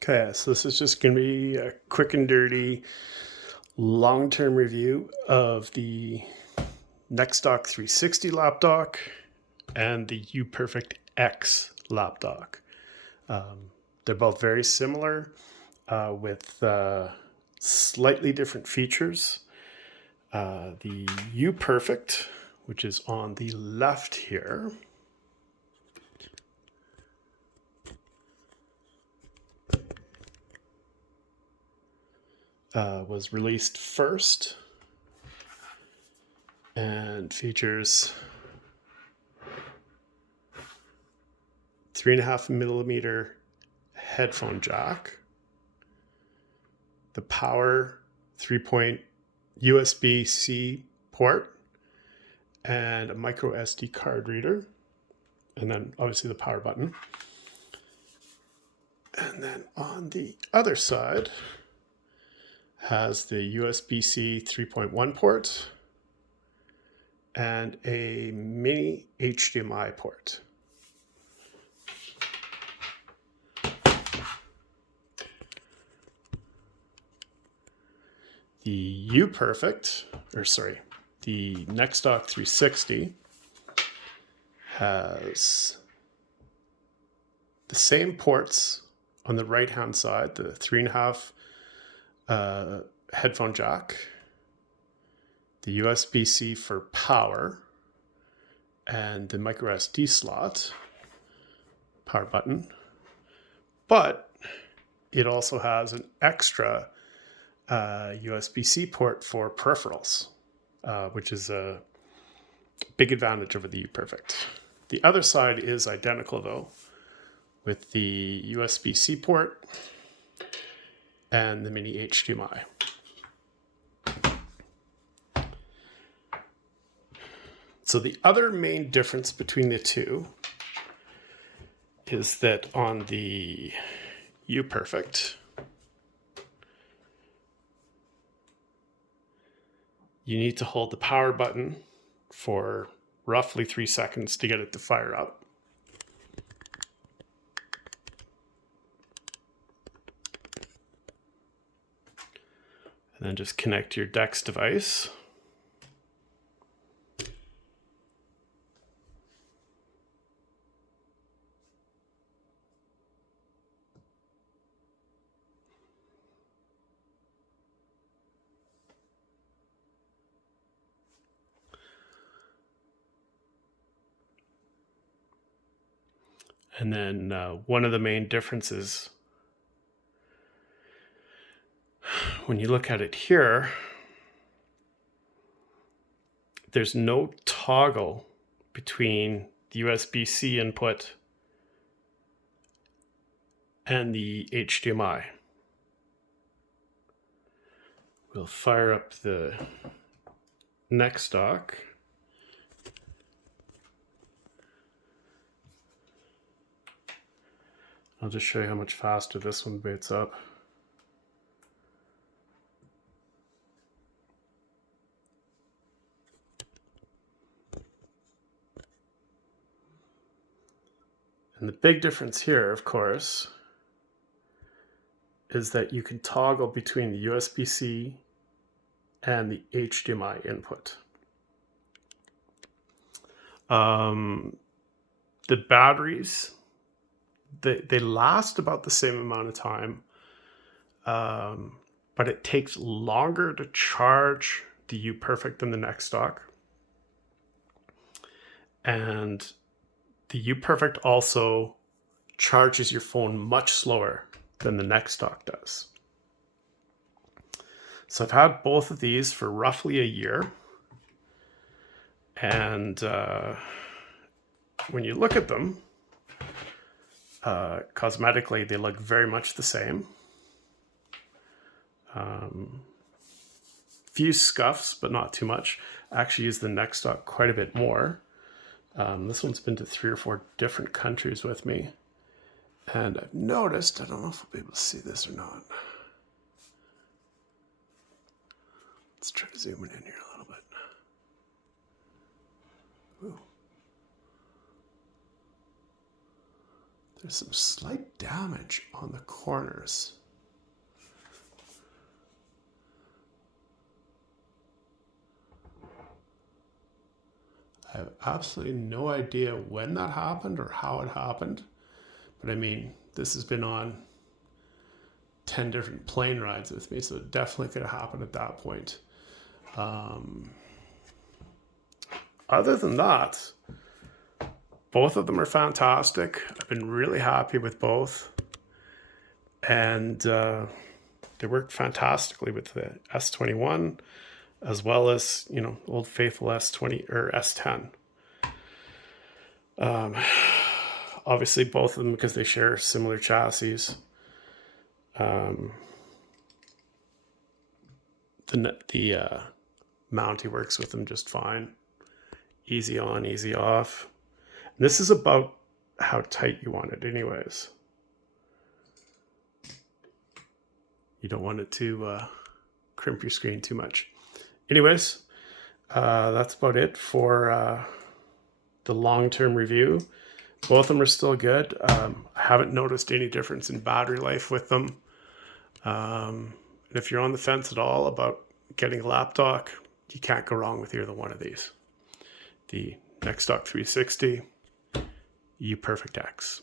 Okay, so this is just going to be a quick and dirty long-term review of the nexdock360 lapdock and the uperfect X lapdock. They're both very similar with slightly different features. The uperfect, which is on the left here, was released first and features 3.5mm headphone jack, the power 3 USB-C port, and a micro SD card reader, and then obviously the power button. And then on the other side has the USB-C 3.1 port and a mini HDMI port. The the nexdock360 has the same ports on the right-hand side, the 3.5 headphone jack, the USB-C for power, and the micro SD slot, power button. But it also has an extra USB-C port for peripherals, which is a big advantage over the uperfect. The other side is identical though, with the USB-C port and the mini HDMI. So the other main difference between the two is that on the uperfect, you need to hold the power button for roughly 3 seconds to get it to fire up. And then just connect your DeX device. And then one of the main differences, when you look at it here, there's no toggle between the USB-C input and the HDMI. We'll fire up the nexdock. I'll just show you how much faster this one boots up. And the big difference here, of course, is that you can toggle between the USB-C and the HDMI input. The batteries, they last about the same amount of time, but it takes longer to charge the uperfect than the nexdock. And the uperfect also charges your phone much slower than the nexdock does. So I've had both of these for roughly a year. And when you look at them, cosmetically, they look very much the same. Few scuffs, but not too much. I actually use the nexdock quite a bit more. This one's been to 3 or 4 different countries with me. And I've noticed, I don't know if we'll be able to see this or not. Let's try to zoom it in here a little bit. Ooh. There's some slight damage on the corners. I have absolutely no idea when that happened or how it happened. But I mean, this has been on 10 different plane rides with me, so it definitely could have happened at that point. Other than that, both of them are fantastic. I've been really happy with both. And they work fantastically with the S21 as well as, you know, Old Faithful S20 or S10. Obviously both of them because they share similar chassis. The Mountie works with them just fine. Easy on, easy off. And this is about how tight you want it anyways. You don't want it to crimp your screen too much. Anyways, that's about it for the long-term review. Both of them are still good. I haven't noticed any difference in battery life with them. And if you're on the fence at all about getting a lapdog, you can't go wrong with either one of these. The nexdock360, uperfect X.